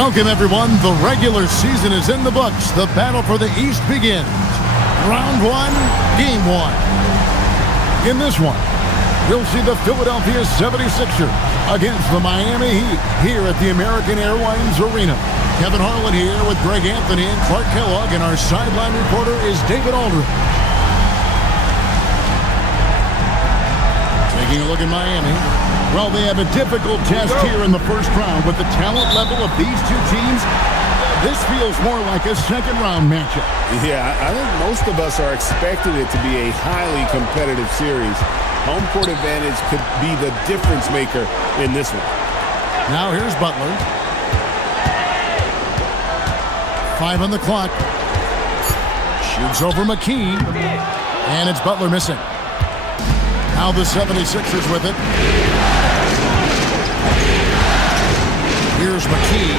Welcome, everyone. The regular season is in the books. The battle for the East begins. Round one, game one. In this one, we'll see the Philadelphia 76ers against the Miami Heat here at the American Airlines Arena. Kevin Harlan here with Greg Anthony and Clark Kellogg, and our sideline reporter is David Aldridge. Taking a look at Miami. Well, they have a difficult test here in the first round. With the talent level of these two teams, this feels more like a second-round matchup. Yeah, I think most of us are expecting it to be a highly competitive series. Home court advantage could be the difference maker in this one. Now here's Butler. 5 on the clock. Shoots over McKee. And it's Butler missing. Now the 76ers with it. Here's McKee.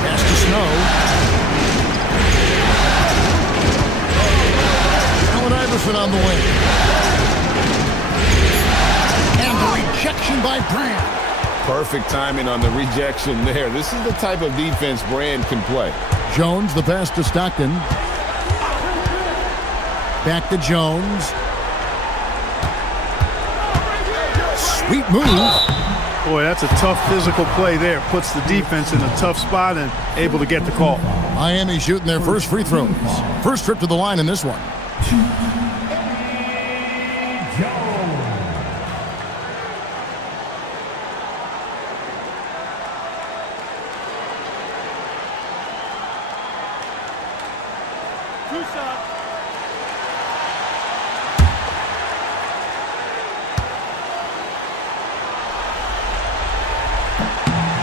Pass to Snow. Allen Iverson on the way. And the rejection by Brand. Perfect timing on the rejection there. This is the type of defense Brand can play. Jones, the pass to Stockton. Back to Jones. Sweet move. Boy, that's a tough physical play there. Puts the defense in a tough spot and able to get the call. Miami shooting their first free throws. First trip to the line in this one.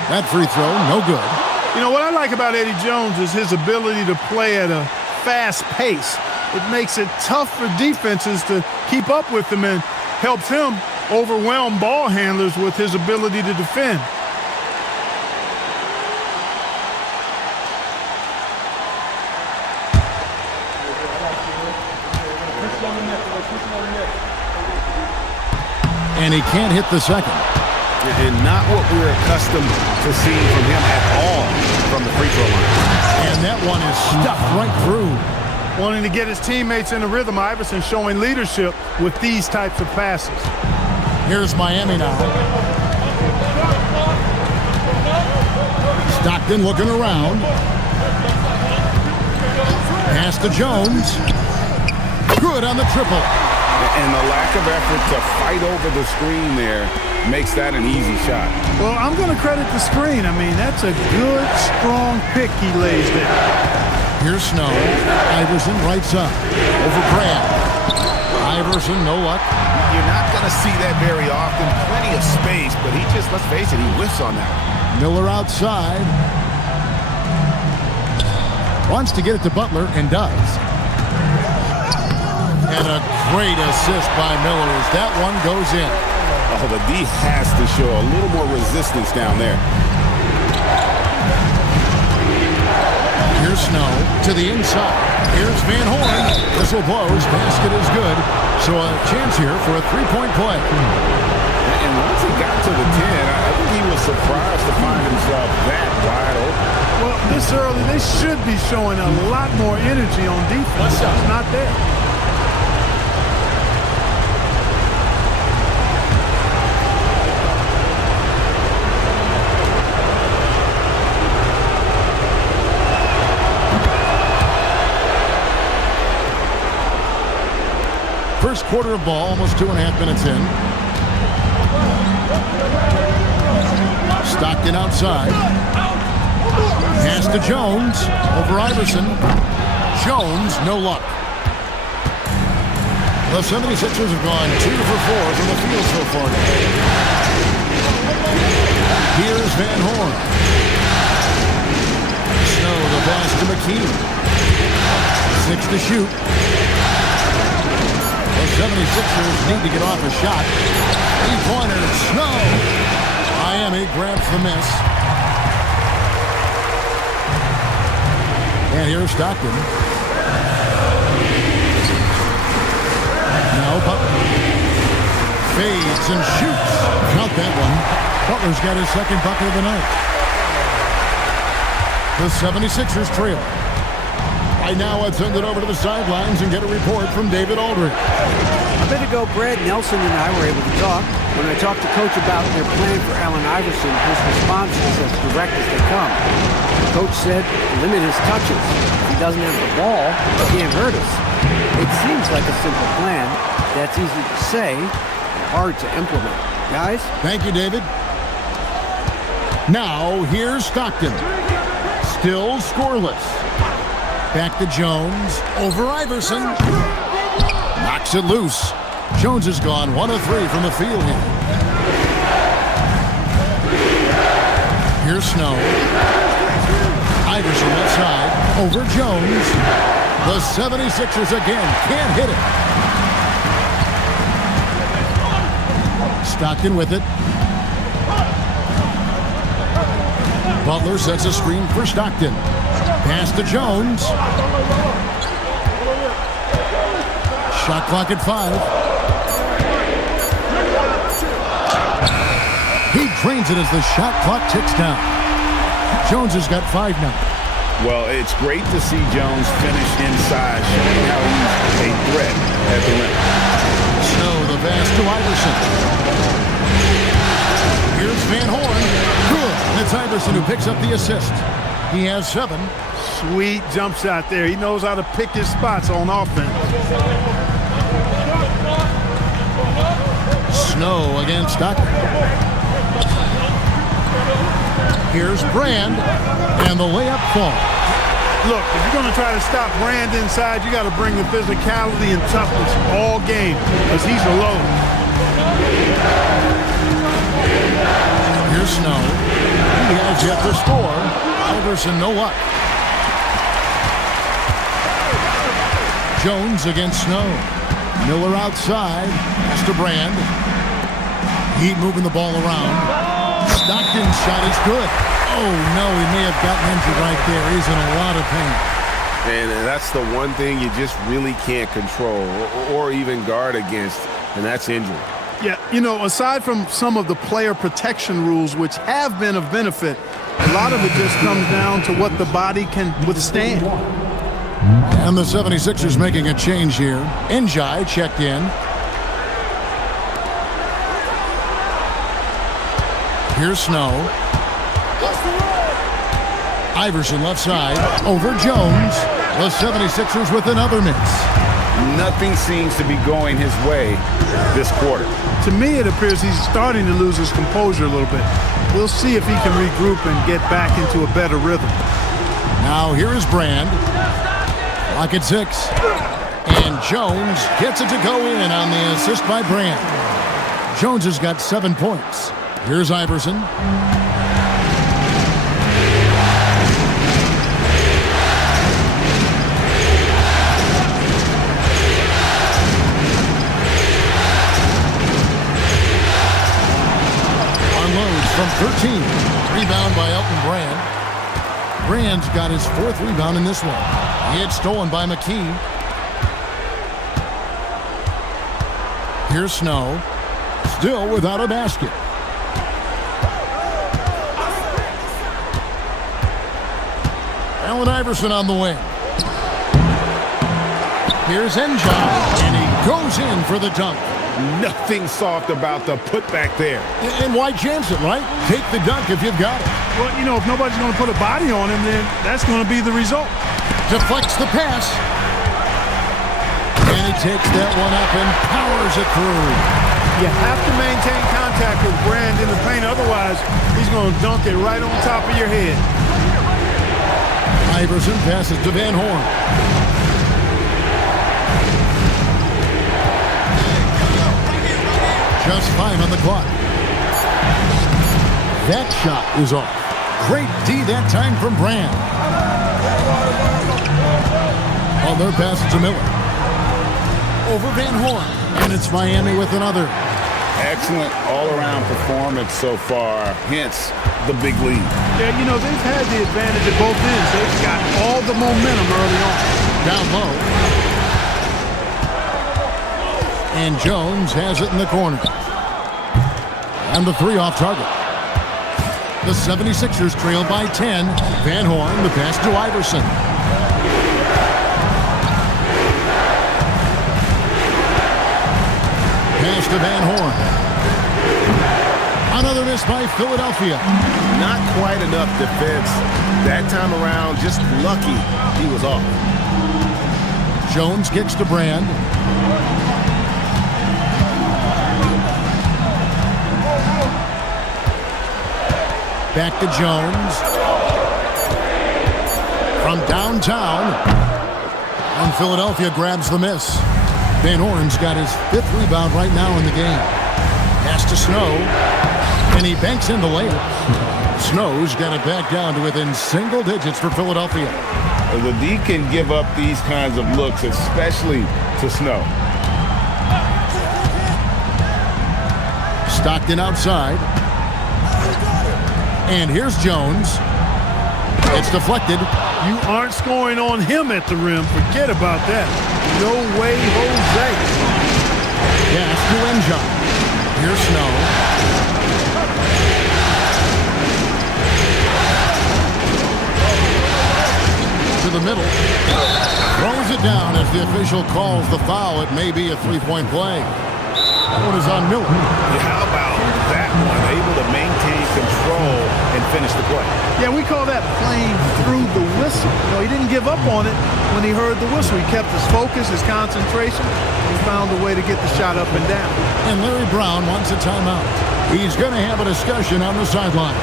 That free throw, no good. You know, what I like about Eddie Jones is his ability to play at a fast pace. It makes it tough for defenses to keep up with him and helps him overwhelm ball handlers with his ability to defend. And he can't hit the second. And not what we're accustomed to seeing from him at all from the free throw line. And that one is stuffed right through. Wanting to get his teammates in the rhythm, Iverson showing leadership with these types of passes. Here's Miami now. Stockton looking around. Pass to Jones. Good on the triple. And the lack of effort to fight over the screen there makes that an easy shot. Well, I'm going to credit the screen. I mean, that's a good, strong pick he lays there. Here's Snow. Iverson right side. Over Brand. Iverson, no luck. You're not going to see that very often. Plenty of space, but he just, let's face it, he whiffs on that. Miller outside. Wants to get it to Butler, and does. And a great assist by Miller as that one goes in. Oh, the D has to show a little more resistance down there. Here's Snow to the inside. Here's Van Horn. Whistle blows. Basket is good. So a chance here for a three-point play. And once he got to the 10, I think he was surprised to find himself that wide open. Well, this early, they should be showing a lot more energy on defense. It's not there. First quarter of ball, almost 2.5 minutes in. Stockton outside. Pass to Jones. Over Iverson. Jones, no luck. The 76ers have gone 2 for 4 from the field so far today. Here's Van Horn. Snow, the pass to McKee. 6 to shoot. The 76ers need to get off a shot. Three-pointer, Snow. Miami grabs the miss. And here's Stockton. Now Butler. Fades and shoots. Count that one. Butler's got his second bucket of the night. The 76ers trail. Right now, let's send it over to the sidelines and get a report from David Aldridge. A bit ago, Brad Nelson and I were able to talk. When I talked to Coach about their plan for Allen Iverson, his response is as direct as they come. Coach said, limit his touches. If he doesn't have the ball, he can't hurt us. It seems like a simple plan. That's easy to say, hard to implement. Guys? Thank you, David. Now, here's Stockton. Still scoreless. Back to Jones. Over Iverson. Knocks it loose. Jones has gone 1 of 3 from the field here. Here's Snow. Iverson left side. Over Jones. The 76ers again can't hit it. Stockton with it. Butler sets a screen for Stockton. Pass to Jones. Shot clock at 5. He drains it as the shot clock ticks down. Jones has got 5 now. Well, it's great to see Jones finish inside, showing how he's a threat at the rim. Snow the pass to Iverson. Here's Van Horn. Good. And it's Iverson who picks up the assist. He has 7. Sweet jump shot there. He knows how to pick his spots on offense. Snow against Stockton. Here's Brand, and the layup falls. Look, if you're going to try to stop Brand inside, you got to bring the physicality and toughness all game, because he's alone. Here's Snow. He has yet to score. Iverson, no luck. Jones against Snow. Miller outside. Pass to Brand. Heat moving the ball around. Stockton's shot is good. Oh, no, he may have gotten injured right there. He's in a lot of pain. And that's the one thing you just really can't control or even guard against, and that's injury. Yeah, you know, aside from some of the player protection rules, which have been of benefit, a lot of it just comes down to what the body can withstand. And the 76ers making a change here. Njai checked in. Here's Snow. Iverson left side. Over Jones. The 76ers with another miss. Nothing seems to be going his way this quarter. To me, it appears he's starting to lose his composure a little bit. We'll see if he can regroup and get back into a better rhythm. Now here is Brand. Clock at 6. And Jones gets it to go in on the assist by Brand. Jones has got 7 points. Here's Iverson. Unloads from 13. Rebound by Elton Brand. Brand's got his 4th rebound in this one. He had stolen by McKee. Here's Snow. Still without a basket. Allen Iverson on the wing. Here's Njai, and he goes in for the dunk. Nothing soft about the putback there. And why chance it, right? Take the dunk if you've got it. Well, you know, if nobody's going to put a body on him, then that's going to be the result. Deflects the pass. And he takes that one up and powers it through. You have to maintain contact with Brand in the paint, otherwise he's going to dunk it right on top of your head. Iverson passes to Van Horn. Just 5 on the clock. That shot is off. Great D that time from Brand. Butler passes to Miller. Over Van Horn. And it's Miami with another. Excellent all-around performance so far, hence the big lead. Yeah, you know, they've had the advantage at both ends. They've got all the momentum early on. Down low. And Jones has it in the corner. And the 3 off target. The 76ers trail by 10. Van Horn, the pass to Iverson. Pass to Van Horn. Another miss by Philadelphia. Not quite enough defense. That time around, just lucky he was off. Jones kicks to Brand. Back to Jones. From downtown. And Philadelphia grabs the miss. Van Horn's got his 5th rebound right now in the game. Pass to Snow. And he banks in the layup. Snow's got it back down to within single digits for Philadelphia. The D can give up these kinds of looks, especially to Snow. Stockton outside. And here's Jones. It's deflected. You aren't scoring on him at the rim. Forget about that. No way, Jose. Pass to Enjon. Here's Snow. To the middle. Throws it down as the official calls the foul. It may be a three-point play. That one is on Miller. How about that one? Able to maintain control and finish the play. Yeah, we call that playing through the whistle. You know, he didn't give up on it when he heard the whistle. He kept his focus, his concentration. He found a way to get the shot up and down. And Larry Brown wants a timeout. He's going to have a discussion on the sideline.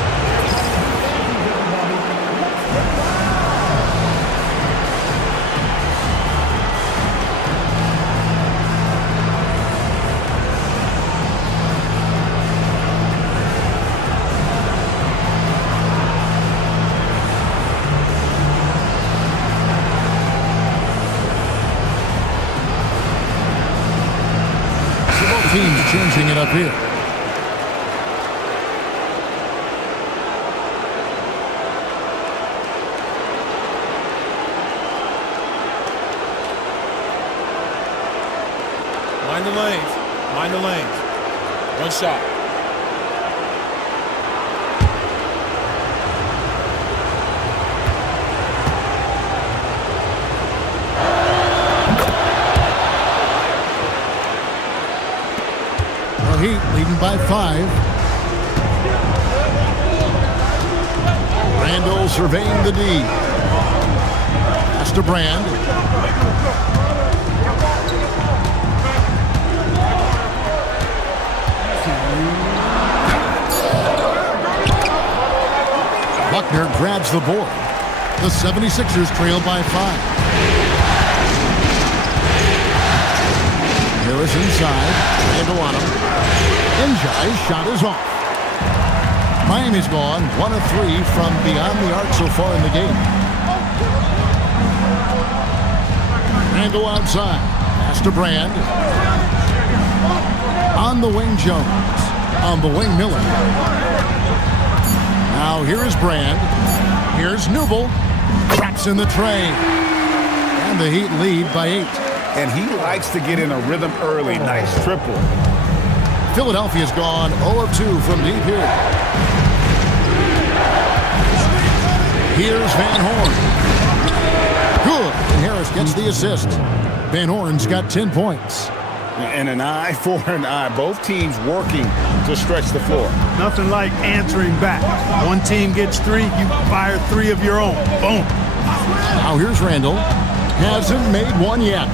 Teams changing it up here. Mind the lanes. Mind the lanes. One shot. Heat leading by 5. Randall surveying the D. Pass to Brand. Buckner grabs the board. The 76ers trail by 5. Harris inside. Randall on him. Njai's shot is off. Miami's gone 1 of 3 from beyond the arc so far in the game. Randall outside. Pass to Brand. On the wing, Jones. On the wing, Miller. Now here is Brand. Here's Newble. Traps in the tray. And the Heat lead by 8. And he likes to get in a rhythm early. Nice triple. Philadelphia's gone 0 of 2 from deep here. Here's Van Horn. Good. And Harris gets the assist. Van Horn's got 10 points. And an eye for an eye. Both teams working to stretch the floor. Nothing like answering back. One team gets 3, you fire 3 of your own. Boom. Now here's Randall. Hasn't made one yet.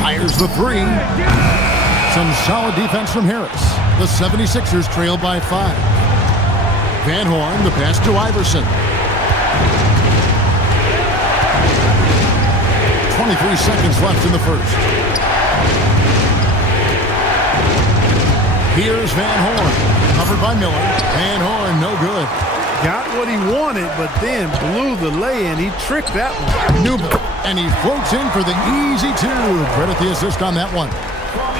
Fires the 3. Some solid defense from Harris. The 76ers trail by 5. Van Horn, the pass to Iverson. 23 seconds left in the first. Here's Van Horn. Covered by Miller. Van Horn, no good. Got what he wanted, but then blew the lay-in. He tricked that one. Newble, and he floats in for the easy 2. Credit the assist on that one.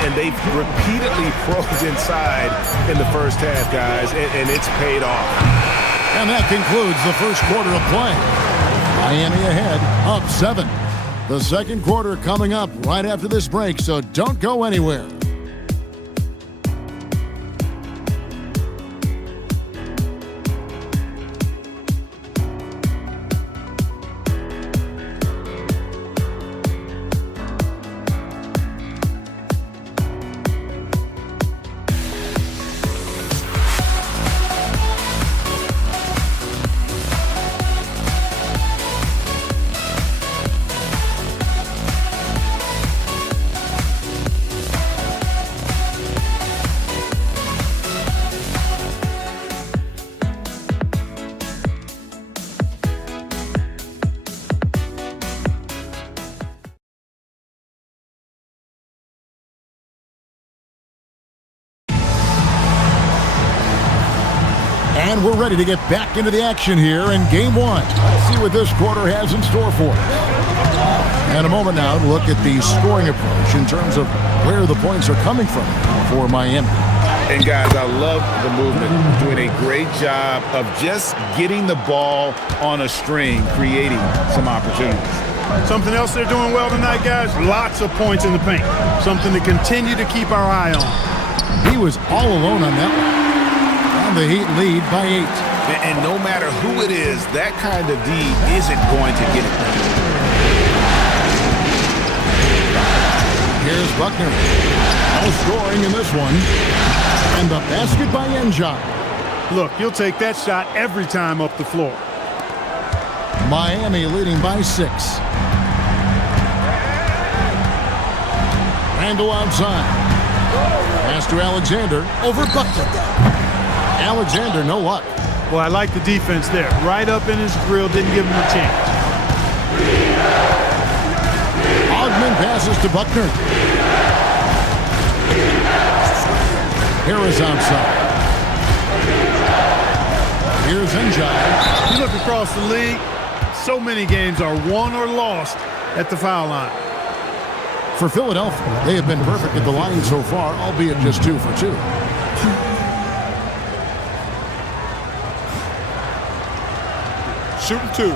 And they've repeatedly probed inside in the first half, guys, and it's paid off. And that concludes the first quarter of play. Miami ahead, up 7. The second quarter coming up right after this break, so don't go anywhere. And we're ready to get back into the action here in game one. Let's see what this quarter has in store for us. And a moment now to look at the scoring approach in terms of where the points are coming from for Miami. And guys, I love the movement. Doing a great job of just getting the ball on a string, creating some opportunities. Something else they're doing well tonight, guys, lots of points in the paint. Something to continue to keep our eye on. He was all alone on that one. And the Heat lead by 8. And no matter who it is, that kind of D isn't going to get it done. Here's Buckner. No scoring in this one. And the basket by N'Jai. Look, you'll take that shot every time up the floor. Miami leading by 6. Randle outside. Pass to Alexander over Buckner. Alexander, no luck. Well, I like the defense there. Right up in his grill, didn't give him a chance. Ogman passes to Buckner. Harris outside. Here's N'Jai. You look across the league, so many games are won or lost at the foul line. For Philadelphia, they have been perfect at the line so far, albeit just 2 for 2. Shooting 2.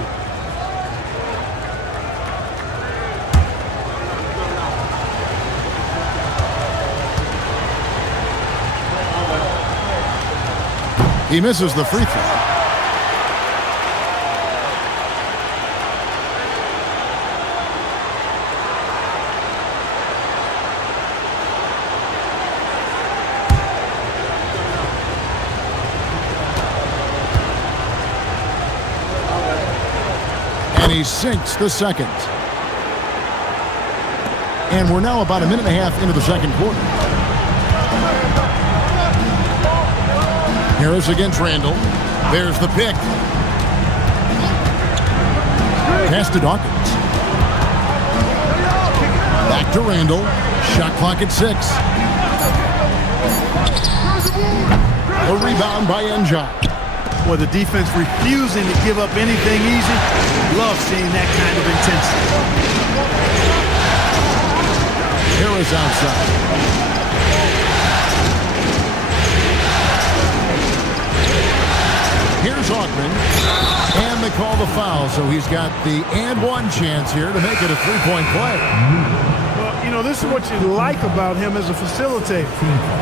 He misses the free throw. And he sinks the second. And we're now about a minute and a half into the second quarter. Harris against Randle. There's the pick. Pass to Dawkins. Back to Randle. Shot clock at 6. A rebound by N'Jai. Well, the defense refusing to give up anything easy. Love seeing that kind of intensity. Harris outside. Here's Ogman. And they call the foul, so he's got the and one chance here to make it a three-point play. Well, you know, this is what you like about him as a facilitator.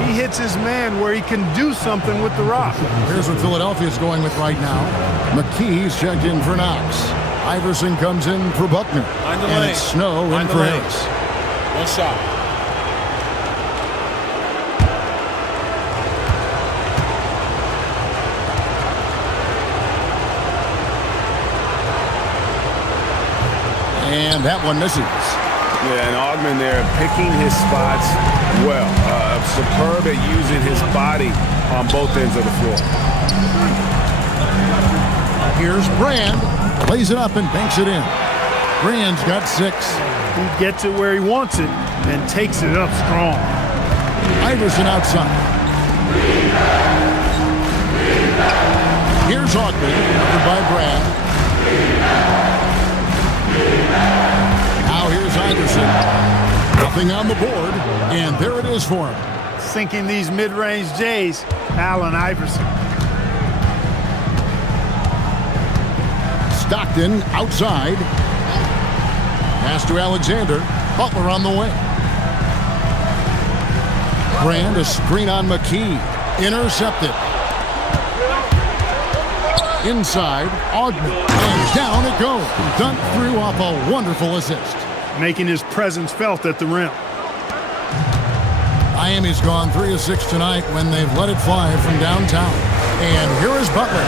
He hits his man where he can do something with the rock. Here's what Philadelphia's going with right now. McKee's checked in for Knox. Iverson comes in for Buckner. And it's Snow in for Harris. One shot. And that one misses. Yeah, and Ogman there picking his spots well. Superb at using his body on both ends of the floor. Here's Brand. Plays it up and banks it in. Brand's got 6. He gets it where he wants it and takes it up strong. Iverson outside. Here's Ogman, covered by Brand. Now here's Iverson. Nothing on the board, and there it is for him. Sinking these mid-range J's, Allen Iverson. Stockton outside. Pass to Alexander. Butler on the wing. Brand, a screen on McKee. Intercepted. Inside, Augment. And down it goes. Dunked through off a wonderful assist. Making his presence felt at the rim. Miami's gone 3 of 6 tonight when they've let it fly from downtown. And here is Butler.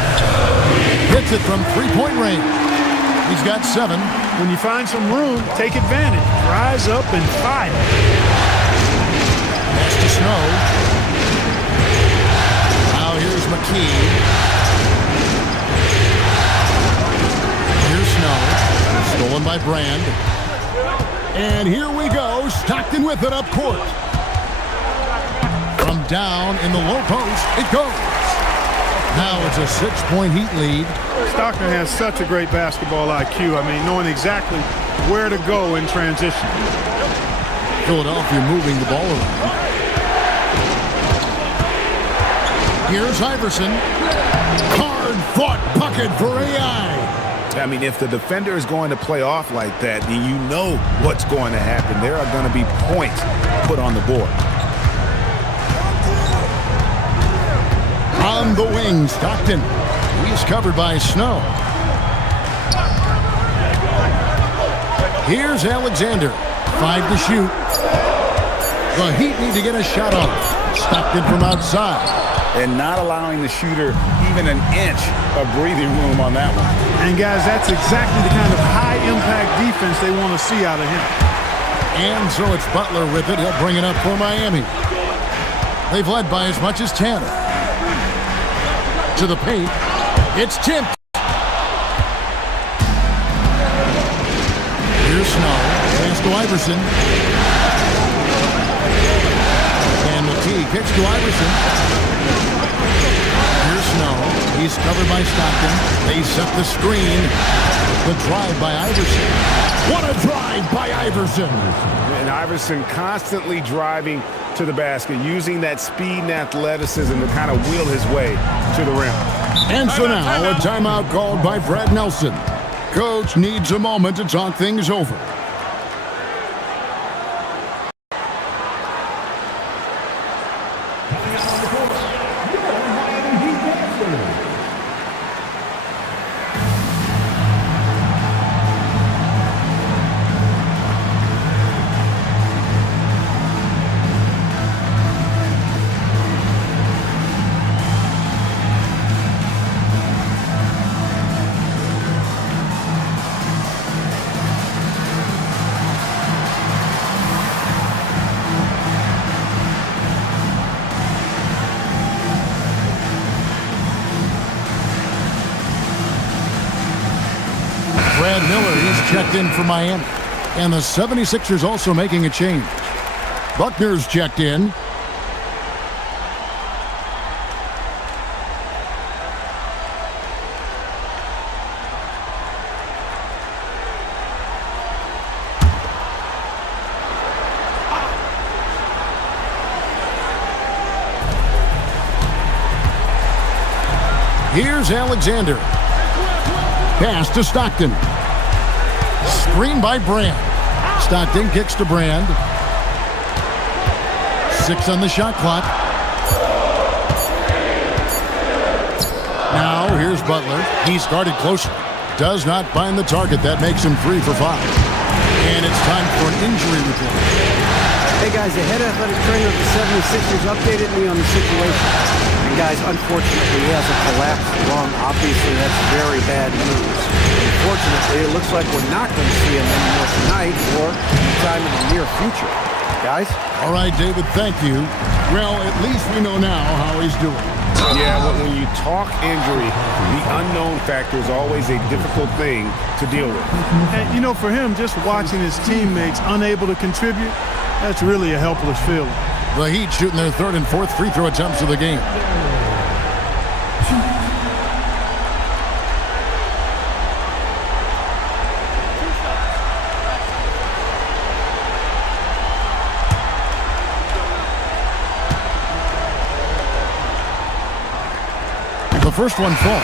Hits it from three-point range. He's got 7. When you find some room, take advantage. Rise up and fire. Pass to Snow. Now here's McKee. Here's Snow. Stolen by Brand. And here we go. Stockton with it up court. From down in the low post, it goes. Now it's a 6-point Heat lead. Stockton has such a great basketball IQ. I mean, knowing exactly where to go in transition. Philadelphia moving the ball around. Here's Iverson. Hard-fought bucket for AI. I mean, if the defender is going to play off like that, then you know what's going to happen. There are going to be points put on the board. On the wing, Stockton. He's covered by Snow. Here's Alexander. 5 to shoot. The Heat need to get a shot off. Stockton from outside. And not allowing the shooter even an inch of breathing room on that one. And, guys, that's exactly the kind of high-impact defense they want to see out of him. And so it's Butler with it. He'll bring it up for Miami. They've led by as much as 10. To the paint. It's tipped. Here's Snow. Pass to Iverson. And McKee kicks to Iverson. Here's Snow. He's covered by Stockton. They set the screen. The drive by Iverson. What a drive by Iverson. And Iverson constantly driving to the basket, using that speed and athleticism to kind of wheel his way to the rim. And so now a timeout called by Brad Nelson. Coach needs a moment to talk things over. Brad Miller, he's checked in for Miami. And the 76ers also making a change. Buckner's checked in. Here's Alexander. Pass to Stockton. Screen by Brand. Stockton kicks to Brand. 6 on the shot clock. Now here's Butler. He started closer. Does not find the target. That makes him 3 for 5. And it's time for an injury report. Hey, guys, the head athletic trainer of the 76ers updated me on the situation. And, guys, unfortunately, he has a collapsed lung. Obviously, that's very bad news. Unfortunately, it looks like we're not going to see him anymore tonight or anytime in the near future. Guys? All right, David, thank you. Well, at least we know now how he's doing. Yeah, when you talk injury, the unknown factor is always a difficult thing to deal with. And, you know, for him, just watching his teammates unable to contribute, that's really a helpless feeling. The Heat shooting their 3rd and 4th free throw attempts of the game. The first one falls.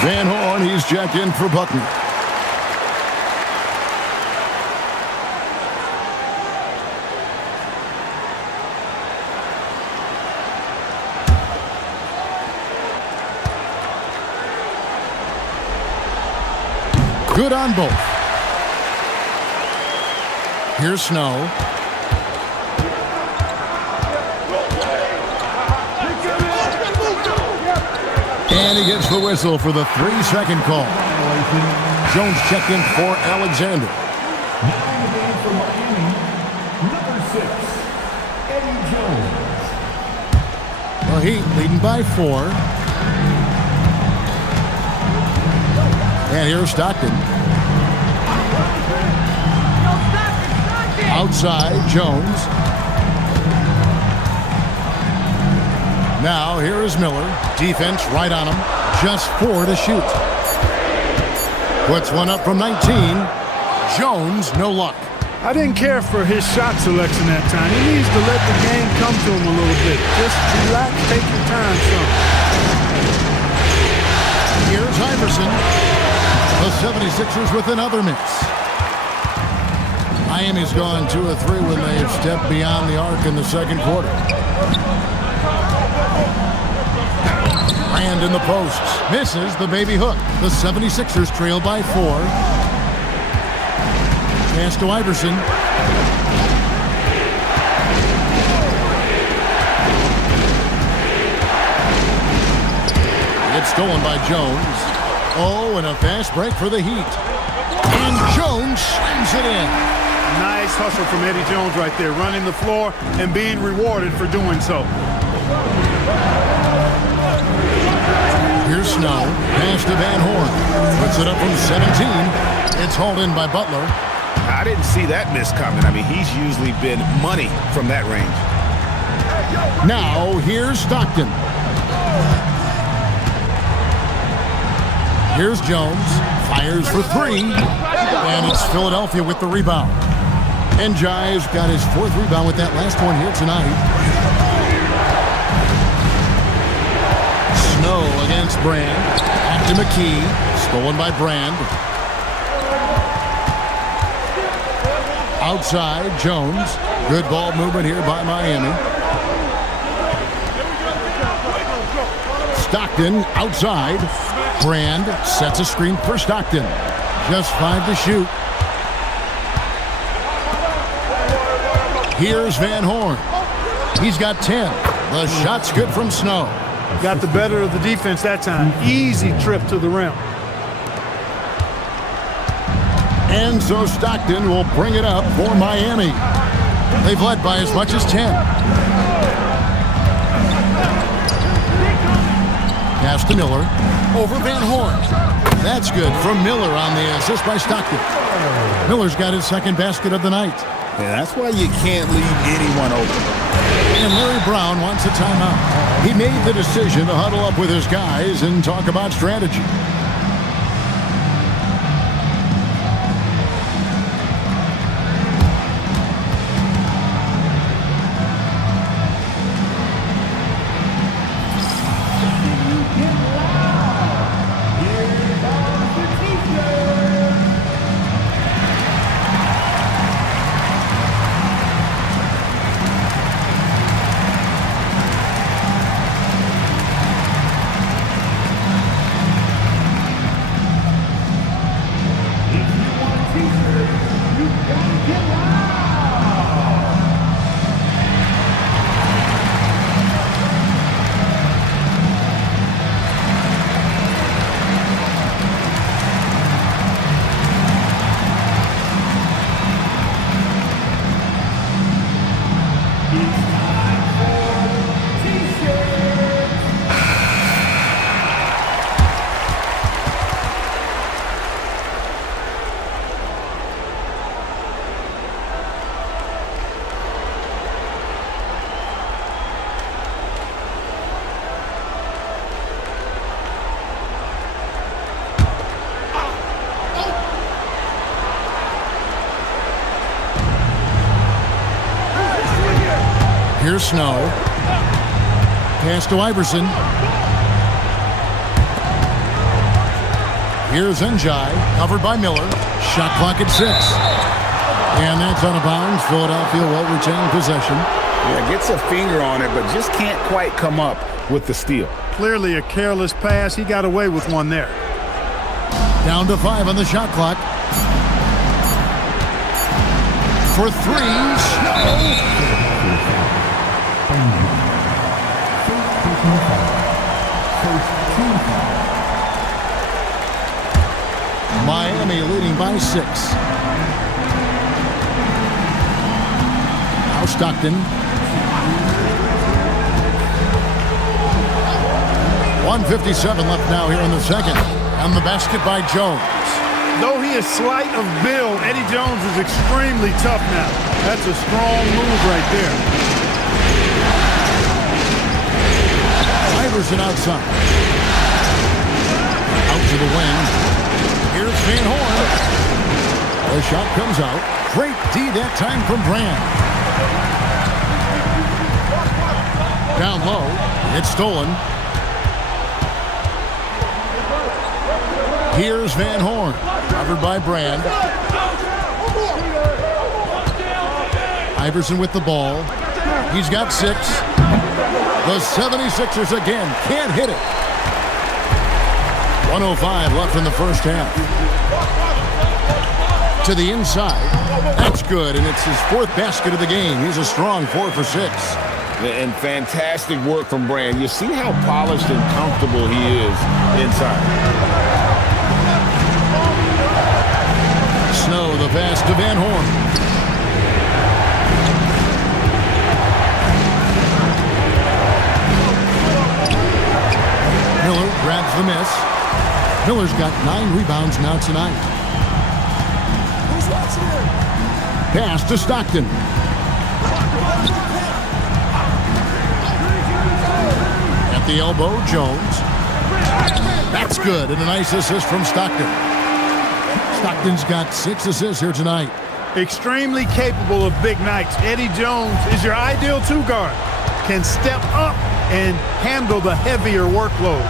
Van Horn, he's checked in for Buckner. Good on both. Here's Snow. And he gets the whistle for the 3-second call. Jones checked in for Alexander. The Heat leading by 4. And here's Stockton. Outside, Jones. Now, here is Miller. Defense right on him. Just 4 to shoot. Puts one up from 19. Jones, no luck. I didn't care for his shot selection that time. He needs to let the game come to him a little bit. Just relax, take your time, son. Here's Iverson. The 76ers with another miss. Miami's gone 2 of 3 when they've stepped beyond the arc in the second quarter. Brand in the posts. Misses the baby hook. The 76ers trail by 4. Pass to Iverson. It's stolen by Jones. Oh, and a fast break for the Heat. And Jones slams it in. Nice hustle from Eddie Jones right there, running the floor and being rewarded for doing so. Here's Snow. Pass to Van Horn. Puts it up from 17. It's hauled in by Butler. I didn't see that miss coming. I mean, he's usually been money from that range. Now, here's Stockton. Here's Jones. Fires for 3. And it's Philadelphia with the rebound. And Jai's got his 4th rebound with that last one here tonight. Snow against Brand. Back to McKee. Stolen by Brand. Outside, Jones. Good ball movement here by Miami. Stockton outside. Brand sets a screen for Stockton. Just 5 to shoot. Here's Van Horn. He's got 10. The shot's good from Snow. Got the better of the defense that time. Easy trip to the rim. And so Stockton will bring it up for Miami. They've led by as much as 10. Pass to Miller. Over Van Horn. That's good from Miller on the assist by Stockton. Miller's got his 2nd basket of the night. Yeah, that's why you can't leave anyone open. And Larry Brown wants a timeout. He made the decision to huddle up with his guys and talk about strategy. Here's Snow. Pass to Iverson. Here's Njai, covered by Miller. Shot clock at 6. And that's out of bounds. Philadelphia will retain possession. Yeah, gets a finger on it, but just can't quite come up with the steal. Clearly a careless pass. He got away with one there. Down to 5 on the shot clock. For 3, Snow. Miami leading by 6. Now Stockton. 1:57 left now here in the second. And the basket by Jones. Though he is slight of build, Eddie Jones is extremely tough now. That's a strong move right there. Iverson outside. Out to the wing. Here's Van Horn. The shot comes out. Great D that time from Brand. Down low. It's stolen. Here's Van Horn. Covered by Brand. Iverson with the ball. He's got 6. The 76ers again can't hit it. 1:05 left in the first half. To the inside. That's good, and it's his 4th basket of the game. He's a strong 4 for 6. And fantastic work from Brand. You see how polished and comfortable he is inside. Snow, the pass to Van Horn. Miller grabs the miss. Miller's got 9 rebounds now tonight. Pass to Stockton. At the elbow, Jones. That's good, and a nice assist from Stockton. Stockton's got 6 assists here tonight. Extremely capable of big nights. Eddie Jones is your ideal 2 guard. Can step up and handle the heavier workload.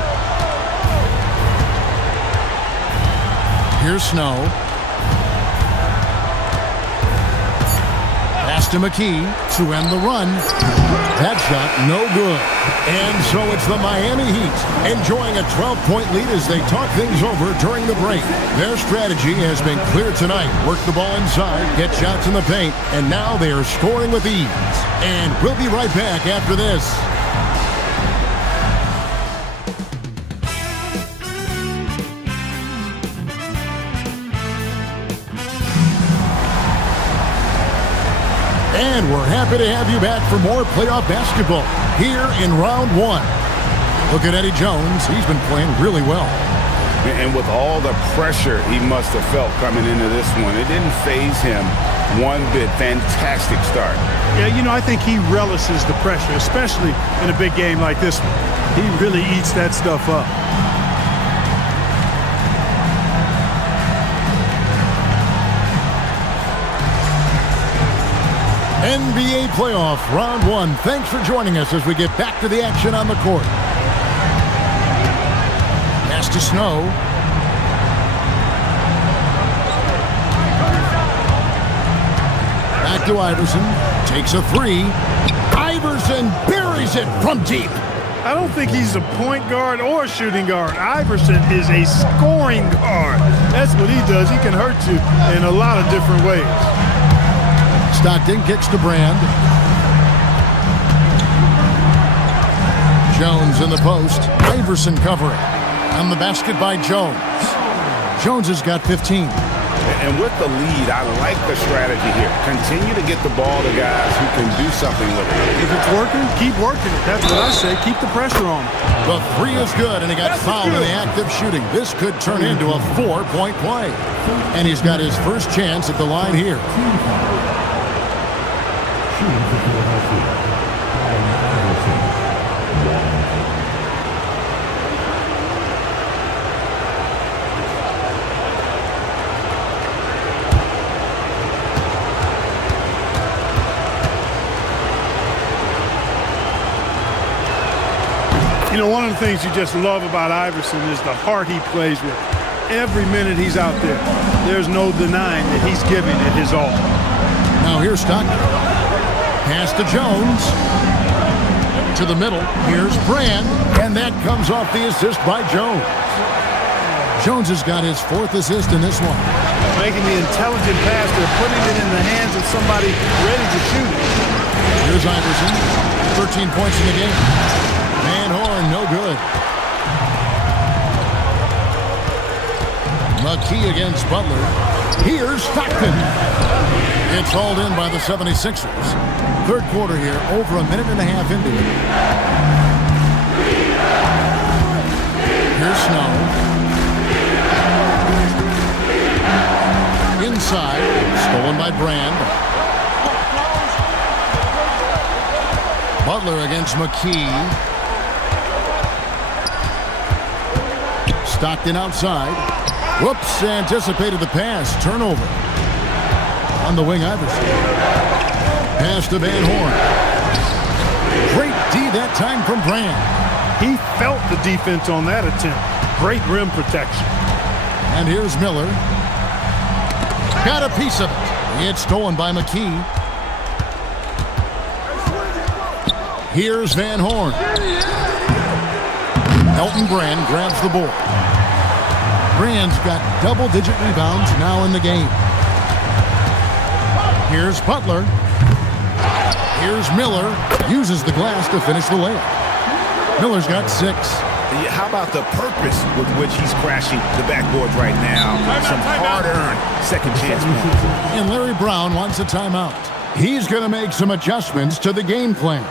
Here's Snow. Pass to McKee to end the run. That shot no good. And so it's the Miami Heat enjoying a 12-point lead as they talk things over during the break. Their strategy has been clear tonight. Work the ball inside, get shots in the paint, and now they are scoring with ease. And we'll be right back after this. And we're happy to have you back for more playoff basketball here in round 1. Look at Eddie Jones. He's been playing really well. And with all the pressure he must have felt coming into this one, it didn't faze him one bit. Fantastic start. Yeah, you know, I think he relishes the pressure, especially in a big game like this one. He really eats that stuff up. NBA playoff round 1. Thanks for joining us as we get back to the action on the court. Pass to Snow. Back to Iverson. Takes a 3. Iverson buries it from deep. I don't think he's a point guard or a shooting guard. Iverson is a scoring guard. That's what he does. He can hurt you in a lot of different ways. Stockton kicks to Brand. Jones in the post. Iverson covering. On the basket by Jones. Jones has got 15. And with the lead, I like the strategy here. Continue to get the ball to guys who can do something with it. If it's working, keep working it. That's what I say. Keep the pressure on. The 3 is good, and he got fouled in the act of shooting. This could turn into a 4-point play. And he's got his first chance at the line here. You know, one of the things you just love about Iverson is the heart he plays with. Every minute he's out there, there's no denying that he's giving it his all. Now here's Stockton. Pass to Jones. To the middle. Here's Brand. And that comes off the assist by Jones. Jones has got his 4th assist in this one. Making the intelligent pass there, putting it in the hands of somebody ready to shoot it. Here's Iverson. 13 points in the game. Van Horn, no good. McKee against Butler. Here's Stockton. It's hauled in by the 76ers. Third quarter here, over a minute and a half into it. Here's Snow. Inside, stolen by Brand. Butler against McKee. Stockton outside. Whoops, anticipated the pass. Turnover. On the wing, Iverson. Pass to Van Horn. Great D that time from Brand. He felt the defense on that attempt. Great rim protection. And here's Miller. Got a piece of it. It's stolen by McKee. Here's Van Horn. Elton Brand grabs the board. Brand's got double-digit rebounds now in the game. Here's Butler. Here's Miller. Uses the glass to finish the layup. Miller's got 6. How about the purpose with which he's crashing the backboards right now? Some hard-earned second chance points. And Larry Brown wants a timeout. He's going to make some adjustments to the game plan.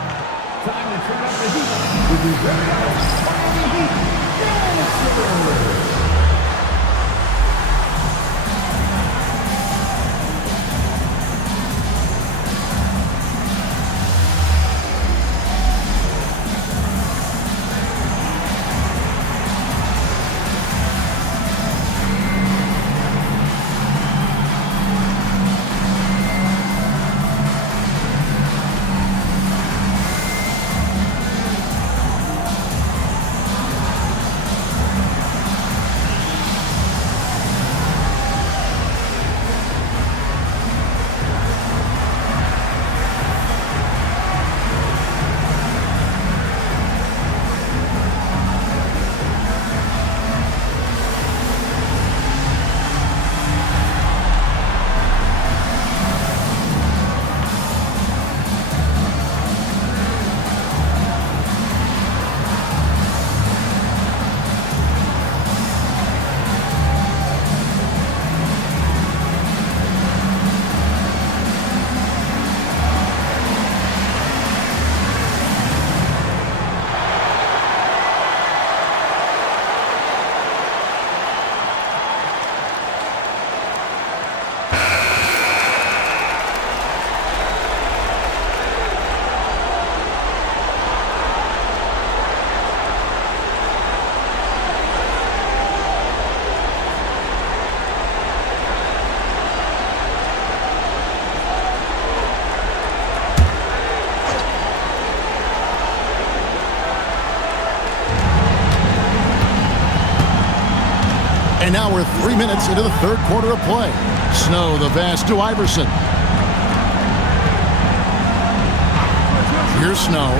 And now we're 3 minutes into the third quarter of play. Snow the pass to Iverson. Here's Snow.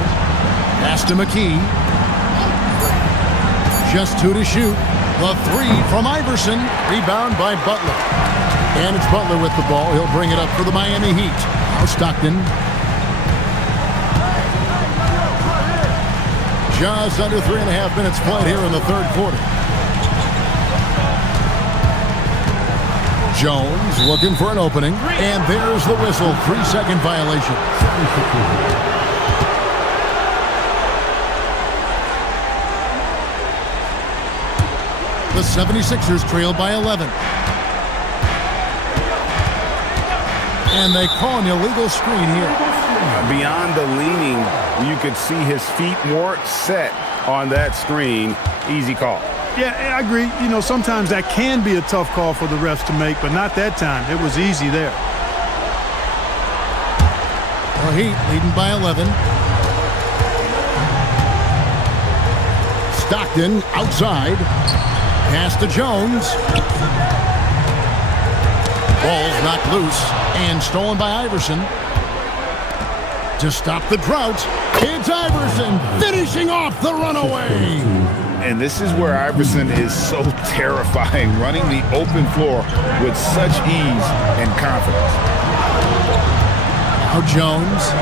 Pass to McKee. Just 2 to shoot. The 3 from Iverson. Rebound by Butler. And it's Butler with the ball. He'll bring it up for the Miami Heat. Now Stockton. Just under 3.5 minutes played here in the third quarter. Jones looking for an opening. And there's the whistle. 3-second violation. The 76ers trail by 11. And they call an illegal screen here. Beyond the leaning, you could see his feet more set on that screen. Easy call. Yeah, I agree. You know, sometimes that can be a tough call for the refs to make, but not that time. It was easy there. The Heat leading by 11. Stockton outside. Pass to Jones. Ball's knocked loose and stolen by Iverson. To stop the drought, it's Iverson finishing off the runaway. And this is where Iverson is so terrifying, running the open floor with such ease and confidence. Now Jones.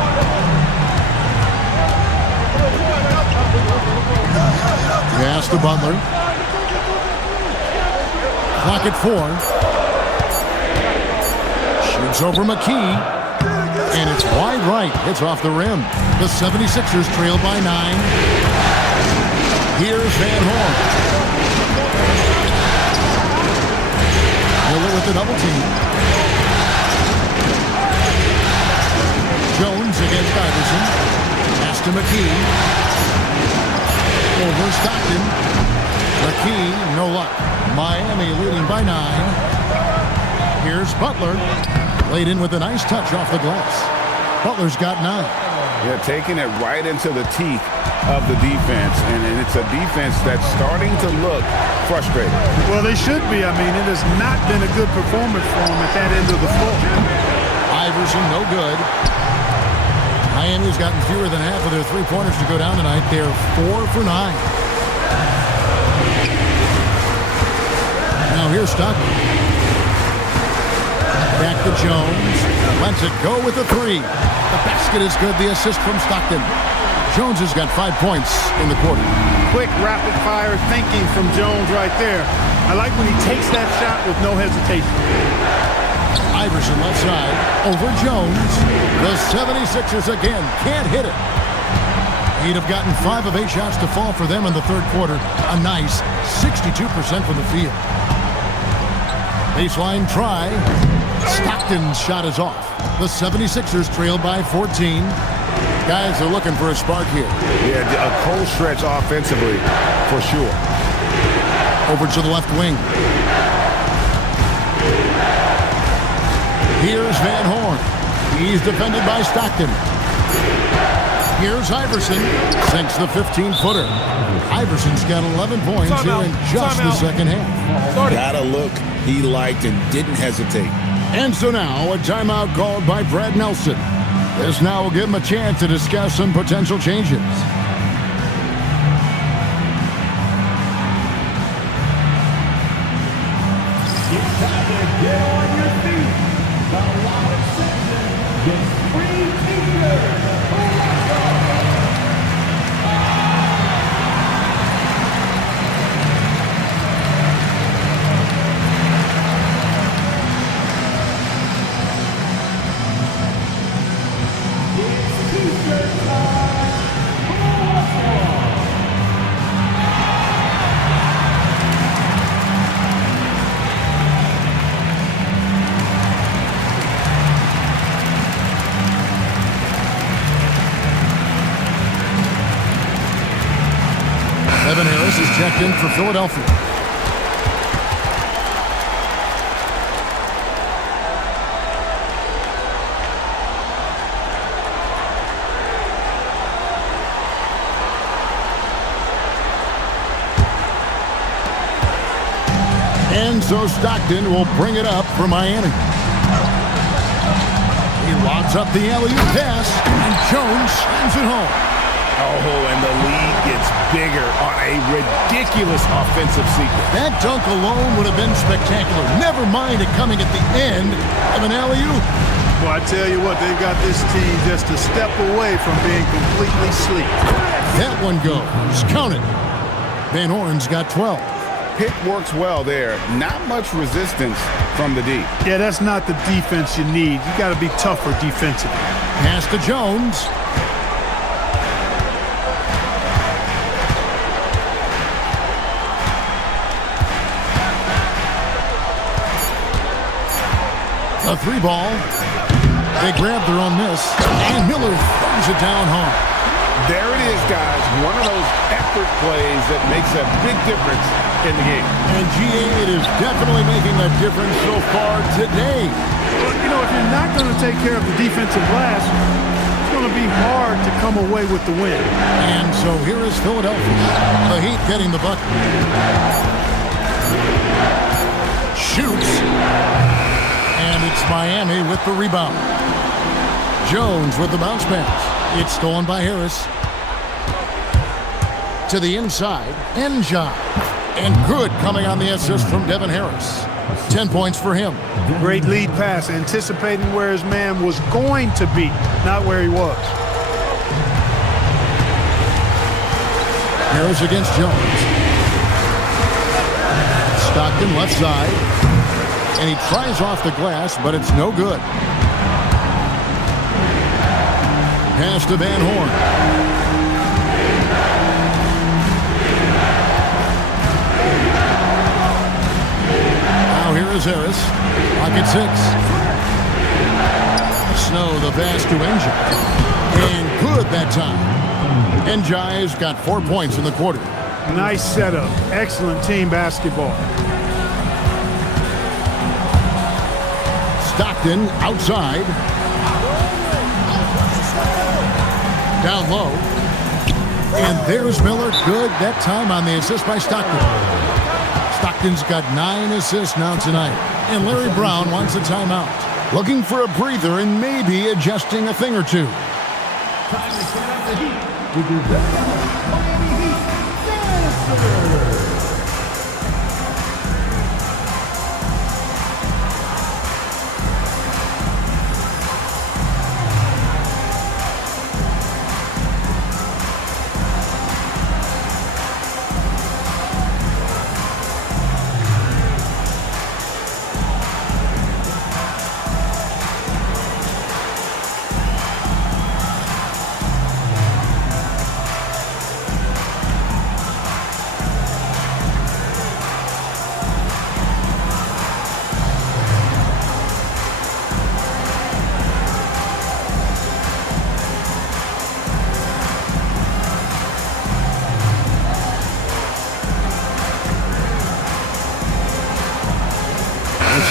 Pass to Butler. Clock at 4. Shoots over McKee. And it's wide right. It's off the rim. The 76ers trail by 9. Here's Van Horn. Miller with the double team. Jones against Iverson. Pass to McKee. Over Stockton. McKee, no luck. Miami leading by 9. Here's Butler. Laid in with a nice touch off the glass. Butler's got 9. Yeah, taking it right into the teeth of the defense, and it's a defense that's starting to look frustrated. Well, they should be. I mean, it has not been a good performance for them at that end of the floor. Iverson, no good. Miami's gotten fewer than half of their three-pointers to go down tonight. They're 4 for 9. Now here's Stockton. Back to Jones. Lets it go with the 3. The basket is good. The assist from Stockton. Jones has got 5 points in the quarter. Quick, rapid-fire thinking from Jones right there. I like when he takes that shot with no hesitation. Iverson left side. Over Jones. The 76ers again can't hit it. He'd have gotten 5 of 8 shots to fall for them in the third quarter. A nice 62% from the field. Baseline try. Stockton's shot is off. The 76ers trail by 14. Guys are looking for a spark here. Yeah, a cold stretch offensively, for sure. Over to the left wing. Here's Van Horn. He's defended by Stockton. Here's Iverson. Sinks the 15-footer. Iverson's got 11 points here in just the second half. Got a look he liked and didn't hesitate. And so now a timeout called by Brad Nelson. This now will give him a chance to discuss some potential changes. It's time to get on your feet. The Wild section gets free t-shirts. Evan Harris is checked in for Philadelphia. And so Stockton will bring it up for Miami. He lobs up the alley-oop pass, and Jones slams it home. Oh, and the lead gets bigger on a ridiculous offensive sequence. That dunk alone would have been spectacular. Never mind it coming at the end of an alley-oop. Well, I tell you what, they've got this team just a step away from being completely asleep. That one goes. Count it. Van Horn's got 12. Pick works well there. Not much resistance from the D. Yeah, that's not the defense you need. You got to be tougher defensively. Pass to Jones. A 3-ball. They grab their own miss, and Miller throws it down hard. There it is, guys. One of those effort plays that makes a big difference in the game. And GA, it is definitely making a difference so far today. Well, you know, if you're not going to take care of the defensive glass, it's going to be hard to come away with the win. And so here is Philadelphia. The Heat getting the bucket. Shoots. And it's Miami with the rebound. Jones with the bounce pass. It's stolen by Harris. To the inside, Njai. And good coming on the assist from Devin Harris. 10 points for him. Great lead pass, anticipating where his man was going to be, not where he was. Harris against Jones. Stockton left side. And he tries off the glass, but it's no good. Pass to Van Horn. Here is Harris. Pocket 6. Snow, the pass to Njai. And good that time. Njai's got 4 points in the quarter. Nice setup. Excellent team basketball. Stockton outside. Down low. And there's Miller. Good that time on the assist by Stockton. Stockton's got 9 assists now tonight. And Larry Brown wants a timeout. Looking for a breather and maybe adjusting a thing or two. Time to set up the heat with your Miami Heat dancer.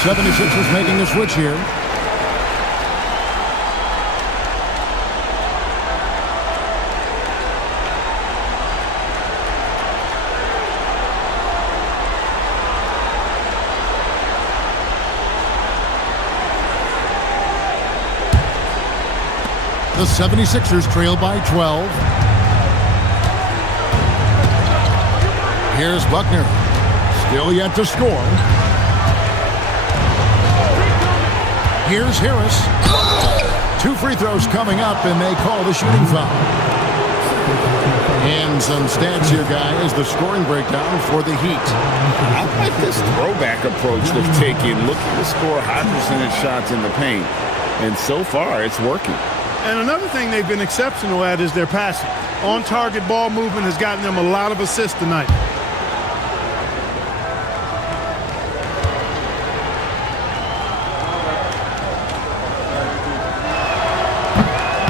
The 76ers making a switch here. The 76ers trail by 12. Here's Buckner. Still yet to score. Here's Harris. 2 free throws coming up, and they call the shooting foul. And some stats here, guys. The scoring breakdown for the Heat. I like this throwback approach they've taken, looking to score high percentage shots in the paint. And so far, it's working. And another thing they've been exceptional at is their passing. On-target ball movement has gotten them a lot of assists tonight.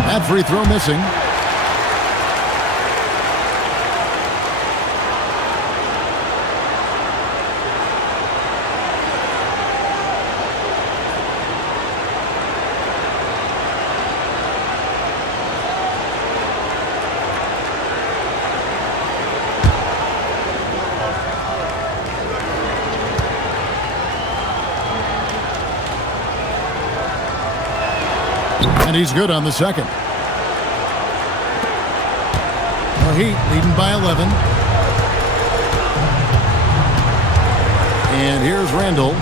That free throw missing. And he's good on the second. The Heat leading by 11. And here's Randall.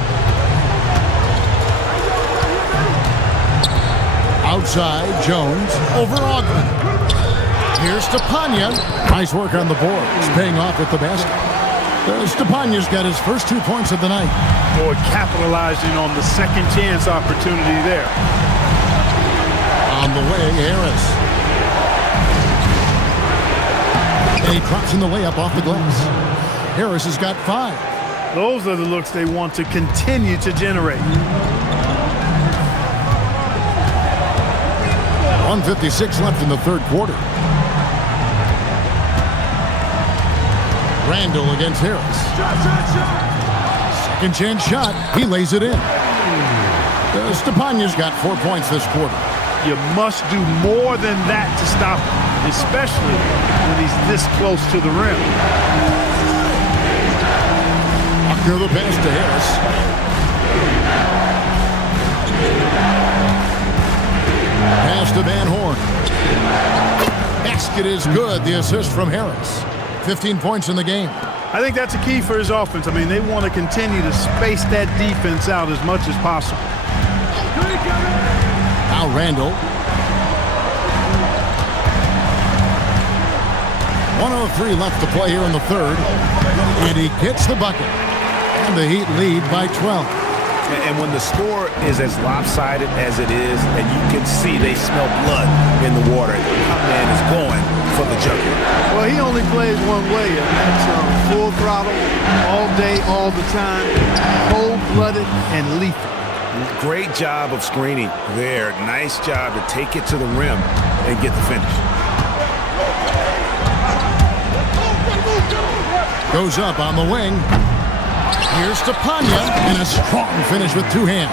Outside, Jones over Ogden. Here's Stepanya. Nice work on the board. It's paying off with the basket. Stepanya's got his first 2 points of the night. Boy, capitalizing on the second chance opportunity there. On the way, Harris. And he drops in the layup off the glass. Harris has got 5. Those are the looks they want to continue to generate. 1:56 left in the third quarter. Randall against Harris. Second chance shot. He lays it in. Stepanya's got 4 points this quarter. You must do more than that to stop him, especially when he's this close to the rim. Buckner the pass to Harris. Pass to Van Horn. Basket is good. The assist from Harris. 15 points in the game. I think that's a key for his offense. I mean, they want to continue to space that defense out as much as possible. Now Randall. 1:03 left to play here in the third. And he gets the bucket. And the Heat lead by 12. And when the score is as lopsided as it is, and you can see they smell blood in the water, my man is going for the jugular. Well, he only plays one way, and that's full throttle, all day, all the time, cold-blooded and lethal. Great job of screening there. Nice job to take it to the rim and get the finish. Goes up on the wing. Here's to Panya, and a strong finish with two hands.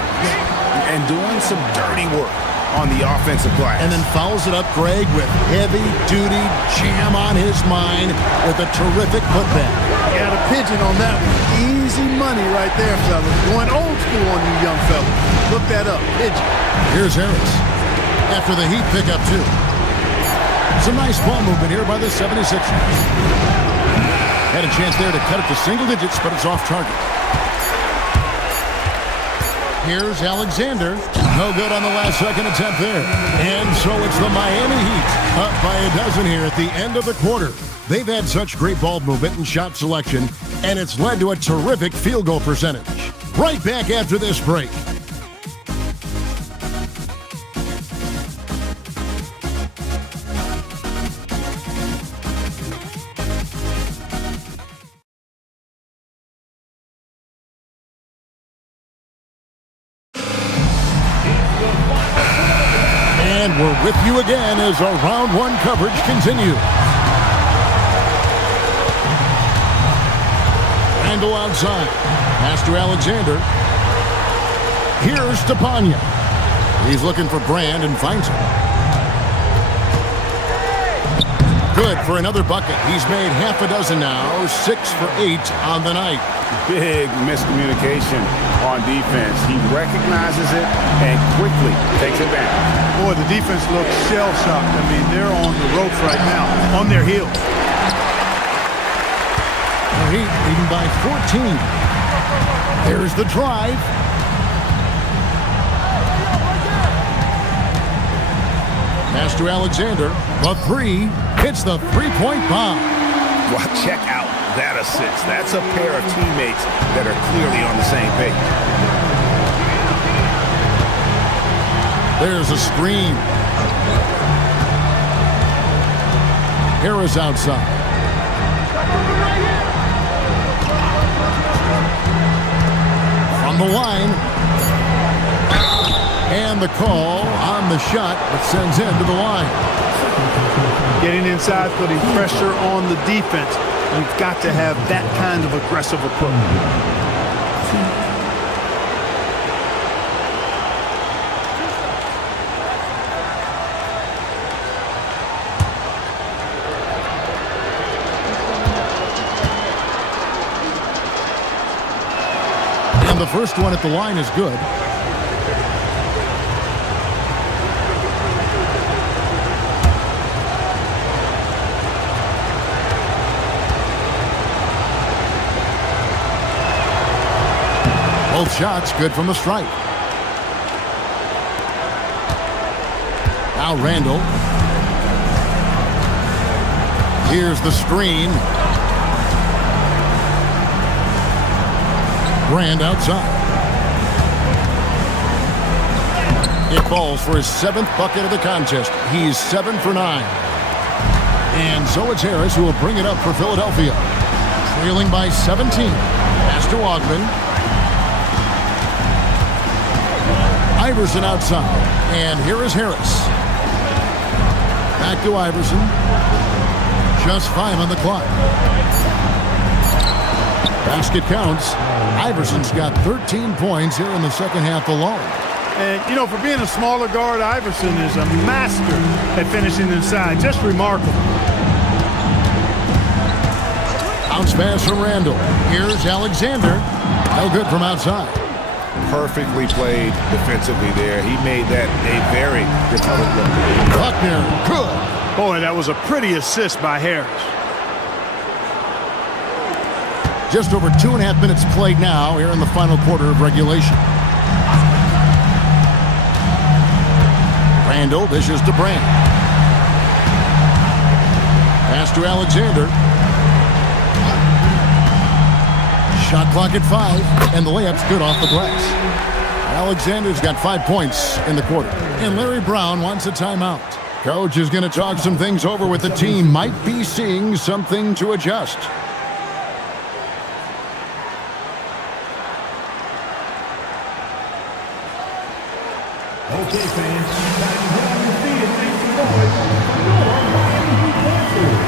And doing some dirty work on the offensive glass. And then fouls it up Greg with heavy-duty jam on his mind with a terrific putback. Got a pigeon on that one. Easy money right there, fellas. Going old school on you young fellas. Look that up. Pigeon. Here's Harris. After the Heat pick up two. Some nice ball movement here by the 76ers. Had a chance there to cut it to single digits, but it's off target. Here's Alexander. No good on the last second attempt there. And so it's the Miami Heat up by a dozen here at the end of the quarter. They've had such great ball movement and shot selection, and it's led to a terrific field goal percentage. Right back after this break. And we're with you again as our round one coverage continues. Randall outside. Pass to Alexander. Here's to Panya. He's looking for Brand and finds him. Good for another bucket. He's made half a dozen now. 6 for 8 on the night. Big miscommunication on defense. He recognizes it and quickly takes it back. Boy, the defense looks shell-shocked. I mean, they're on the ropes right now, on their heels. The Heat leading by 14. There's the drive. Pass to Alexander. The three hits the three-point bomb. Well, check out that assist. That's a pair of teammates that are clearly on the same page. There's a screen. Harris outside. From the line. And the call on the shot, but sends him to the line. Getting inside, putting pressure on the defense. You've got to have that kind of aggressive approach. And the first one at the line is good. Both shots good from the stripe. Now Randall. Here's the screen. Brand outside. It falls for his 7th bucket of the contest. He's 7 for 9. And so it's Harris who will bring it up for Philadelphia. Trailing by 17. Pass to Ogden. Iverson outside. And here is Harris. Back to Iverson. Just 5 on the clock. Basket counts. Iverson's got 13 points here in the second half alone. And, you know, for being a smaller guard, Iverson is a master at finishing inside. Just remarkable. Bounce pass from Randall. Here's Alexander. No good from outside. Perfectly played defensively there. He made that a very difficult look. Buckner, good. Boy, that was a pretty assist by Harris. Just over 2.5 minutes played now here in the final quarter of regulation. Randall dishes to Brand. Pass to Alexander. Shot clock at 5, and the layup's good off the glass. Alexander's got 5 points in the quarter. And Larry Brown wants a timeout. Coach is going to talk some things over with the team. Might be seeing something to adjust. Okay, fans, time to get on your feet and make some noise for your Miami Heat Panthers.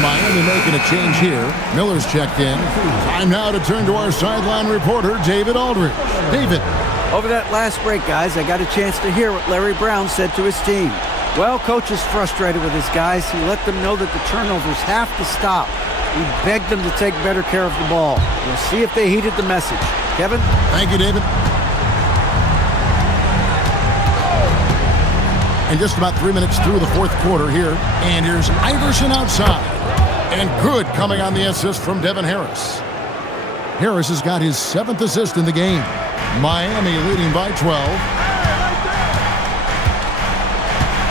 Miami making a change here. Miller's checked in. Time now to turn to our sideline reporter, David Aldridge. David. Over that last break, guys, I got a chance to hear what Larry Brown said to his team. Well, coach is frustrated with his guys. He let them know that the turnovers have to stop. He begged them to take better care of the ball. We'll see if they heeded the message. Kevin? Thank you, David. And just about 3 minutes through the fourth quarter here. And here's Iverson outside. And good coming on the assist from Devin Harris. Harris has got his 7th assist in the game. Miami leading by 12.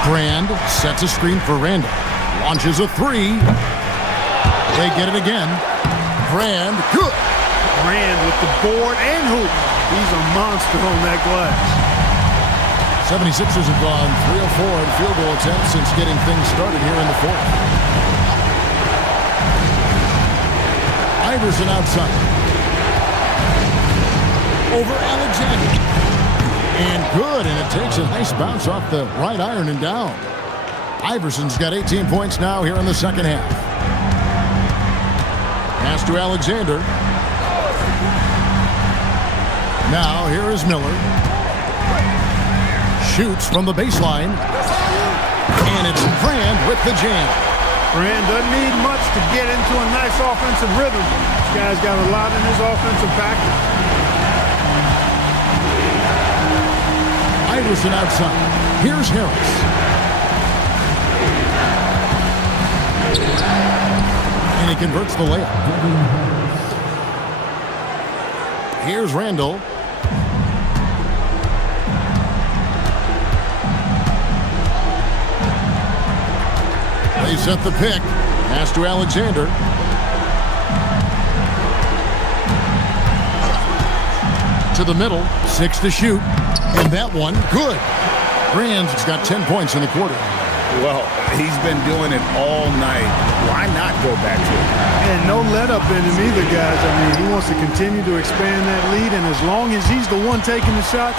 Brand sets a screen for Randall. Launches a 3. They get it again. Brand, good. Brand with the board and hoop. He's a monster on that glass. 76ers have gone 3 of 4 in field goal attempts since getting things started here in the fourth. Iverson outside. Over Alexander. And good, and it takes a nice bounce off the right iron and down. Iverson's got 18 points now here in the second half. Pass to Alexander. Now here is Miller. Shoots from the baseline. And it's Brand with the jam. Brand doesn't need much to get into a nice offensive rhythm. This guy's got a lot in his offensive package. Iverson outside. Here's Harris. And he converts the layup. Here's Randall. They set the pick. Pass to Alexander. To the middle. 6 to shoot. And that one, good. Brand's got 10 points in the quarter. Well, he's been doing it all night. Why not go back to it? And no let up in him either, guys. I mean, he wants to continue to expand that lead, and as long as he's the one taking the shots,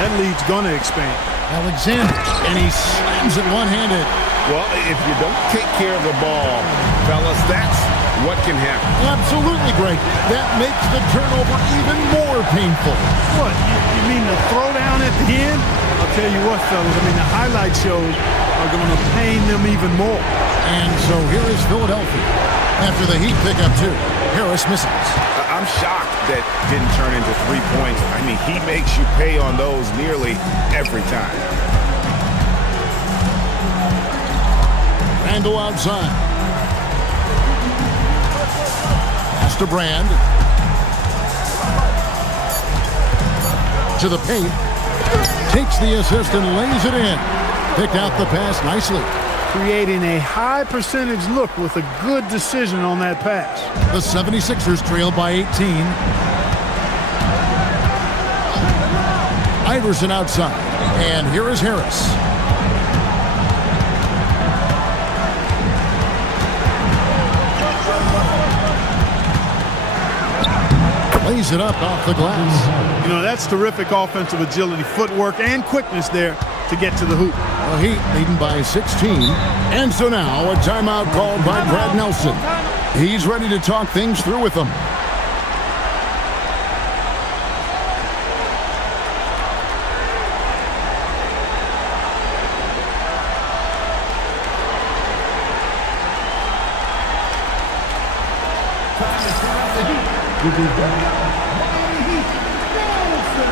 that lead's going to expand. Alexander, and he slams it one-handed. Well, if you don't take care of the ball, fellas, that's what can happen. Absolutely great. That makes the turnover even more painful. What, you mean the throwdown at the end? I'll tell you what, fellas, I mean, the highlight shows are going to pain them even more. And so here is Philadelphia. After the Heat pick up 2, Harris misses. I'm shocked that didn't turn into 3 points. I mean, he makes you pay on those nearly every time. Randall outside. Pass to Brand. To the paint. Takes the assist and lays it in. Picked out the pass nicely. Creating a high percentage look with a good decision on that pass. The 76ers trail by 18. Iverson outside. And here is Harris. lays it up off the glass. You know, that's terrific offensive agility, footwork, and quickness there to get to the hoop. The Heat leading by 16. And so now a timeout called by Brad Nelson. He's ready to talk things through with them. With the Miami Heat, Nelson.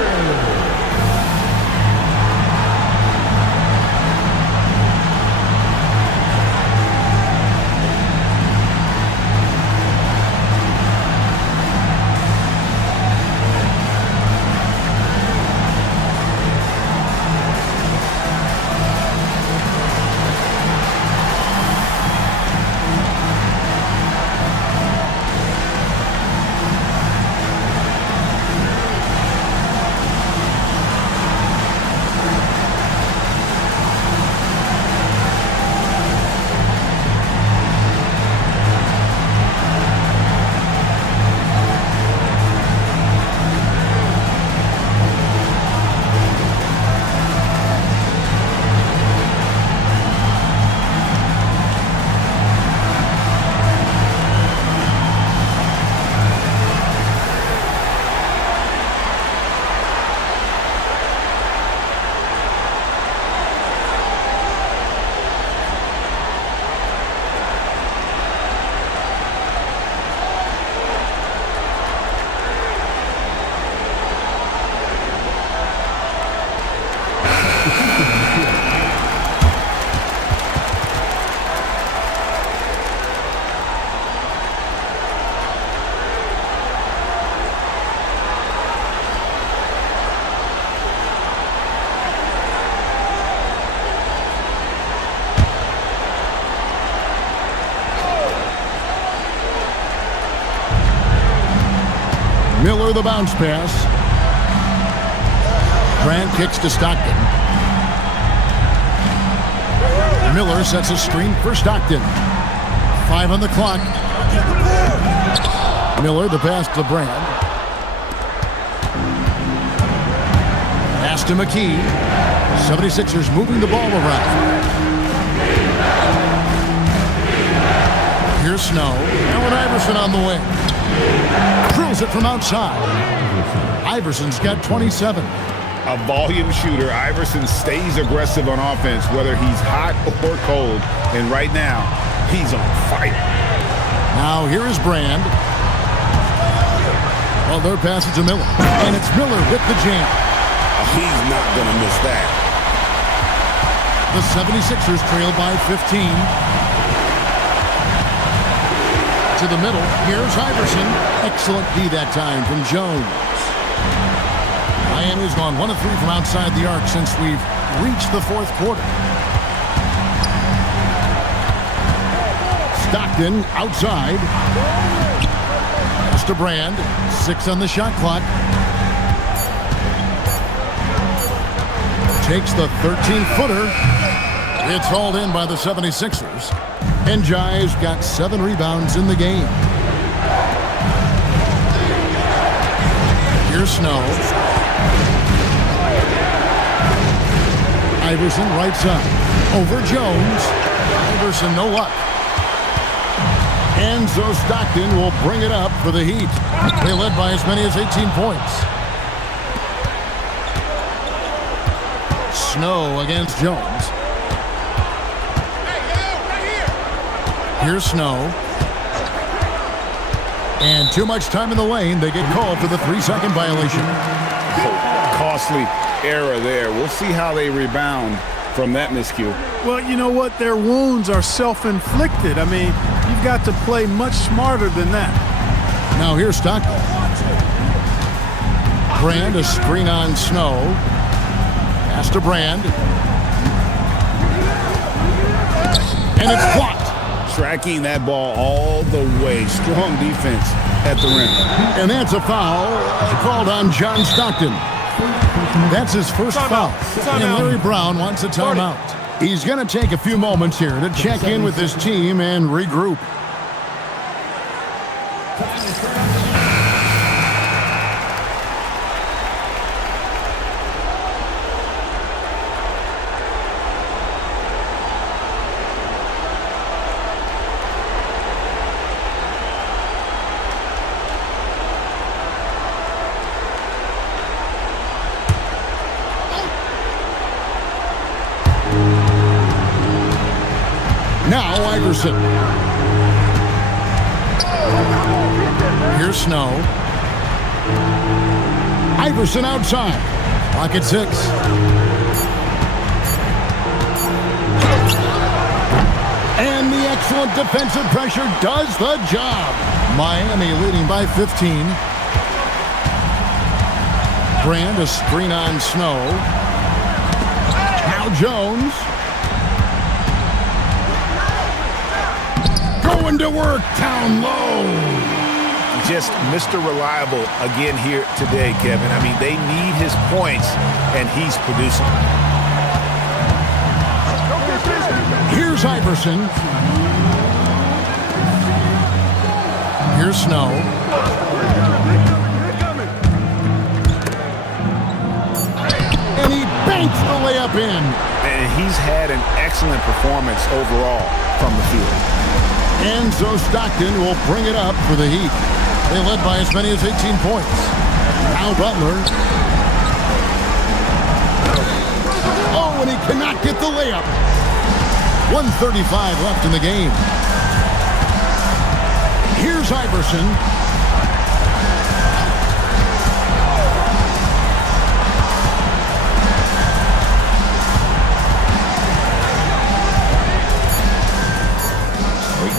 Miller the bounce pass. Grant kicks to Stockton. Miller sets a screen for Stockton. 5 on the clock. Miller the pass to Brand. Pass to McKee. 76ers moving the ball around. Here's Snow. Allen Iverson on the wing. Drills it from outside. Iverson's got 27. A volume shooter, Iverson stays aggressive on offense, whether he's hot or cold. And right now, he's on fire. Now here is Brand. Well, their pass is to Miller. And it's Miller with the jam. He's not going to miss that. The 76ers trail by 15. To the middle. Here's Iverson. Excellent D that time from Jones. Miami's gone 1 of 3 from outside the arc since we've reached the fourth quarter. Stockton outside. Pass to Brand. 6 on the shot clock. Takes the 13-footer. It's hauled in by the 76ers. And Jai's got 7 rebounds in the game. Here's Snow. Iverson right side. Over Jones. Iverson no luck. And so Stockton will bring it up for the Heat. They led by as many as 18 points. Snow against Jones. Here's Snow. And too much time in the lane. They get called for the 3-second violation. Costly error there. We'll see how they rebound from that miscue. Well, you know what? Their wounds are self-inflicted. I mean, you've got to play much smarter than that. Now here's Stockton. Brand, a screen on Snow. Pass to Brand. And it's blocked. Tracking that ball all the way. Strong defense at the rim. And that's a foul called on John Stockton. That's his first foul. And Larry Brown wants a timeout. He's going to take a few moments here to check in with his team and regroup. Now Iverson. Here's Snow. Iverson outside. Clock at 6. And the excellent defensive pressure does the job. Miami leading by 15. Grant, a screen on Snow. Now Jones. Going to work down low. Just Mr. Reliable again here today, Kevin. I mean, they need his points, and he's producing. Here's Iverson. Here's Snow. And he banks the layup in. And he's had an excellent performance overall from the field. Enzo Stockton will bring it up for the Heat. They led by as many as 18 points. Now Butler. Oh, and he cannot get the layup. 1:35 left in the game. Here's Iverson.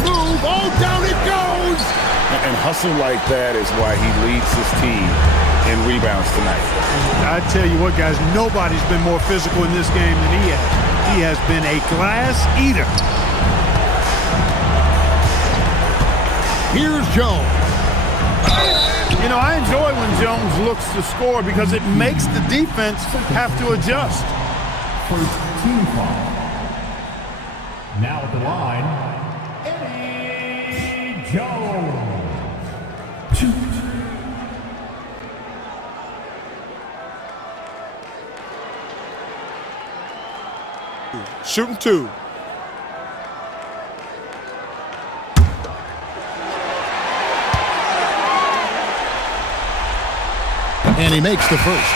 Move. Oh, down it goes. And hustle like that is why he leads his team in rebounds tonight. I tell you what, guys, nobody's been more physical in this game than he has. He has been a glass eater. Here's Jones. You know, I enjoy when Jones looks to score because it makes the defense have to adjust. First team foul. Now at the line, Eddie Jones. Shooting 2. And he makes the first.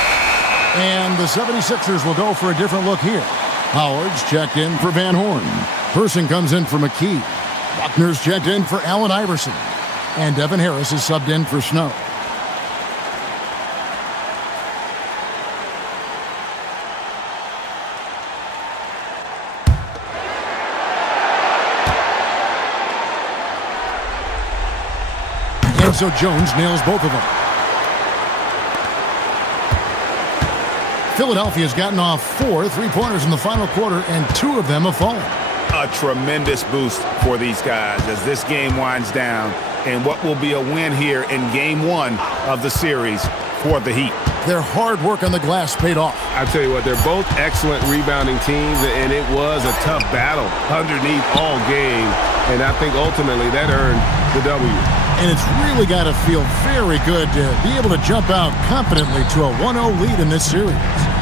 And the 76ers will go for a different look here. Howard's checked in for Van Horn. Person comes in for McKee. Buckner's checked in for Allen Iverson. And Devin Harris is subbed in for Snow. And so Jones nails both of them. Philadelphia's gotten off 4 3-pointers in the final quarter, and 2 of them have fallen. A tremendous boost for these guys as this game winds down, and what will be a win here in Game 1 of the series for the Heat. Their hard work on the glass paid off. I tell you what, they're both excellent rebounding teams, and it was a tough battle underneath all game, and I think ultimately that earned the W. And it's really got to feel very good to be able to jump out confidently to a 1-0 lead in this series.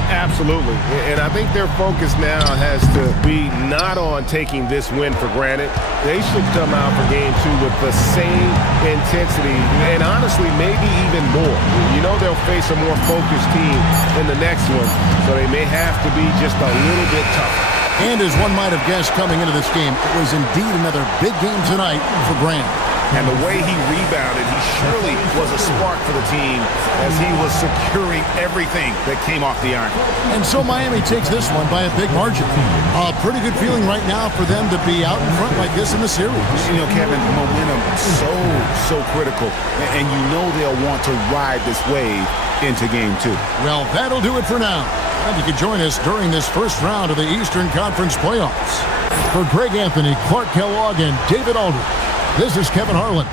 Absolutely, and I think their focus now has to be not on taking this win for granted. They should come out for Game 2 with the same intensity, and honestly, maybe even more. You know they'll face a more focused team in the next one, so they may have to be just a little bit tougher. And as one might have guessed coming into this game, it was indeed another big game tonight for Grant. And the way he rebounded, he surely was a spark for the team as he was securing everything that came off the iron. And so Miami takes this one by a big margin. A pretty good feeling right now for them to be out in front like this in the series. You know, Kevin, momentum so critical. And you know they'll want to ride this wave into Game 2. Well, that'll do it for now. And you can join us during this first round of the Eastern Conference playoffs. For Greg Anthony, Clark Kellogg, and David Aldridge, this is Kevin Harlan.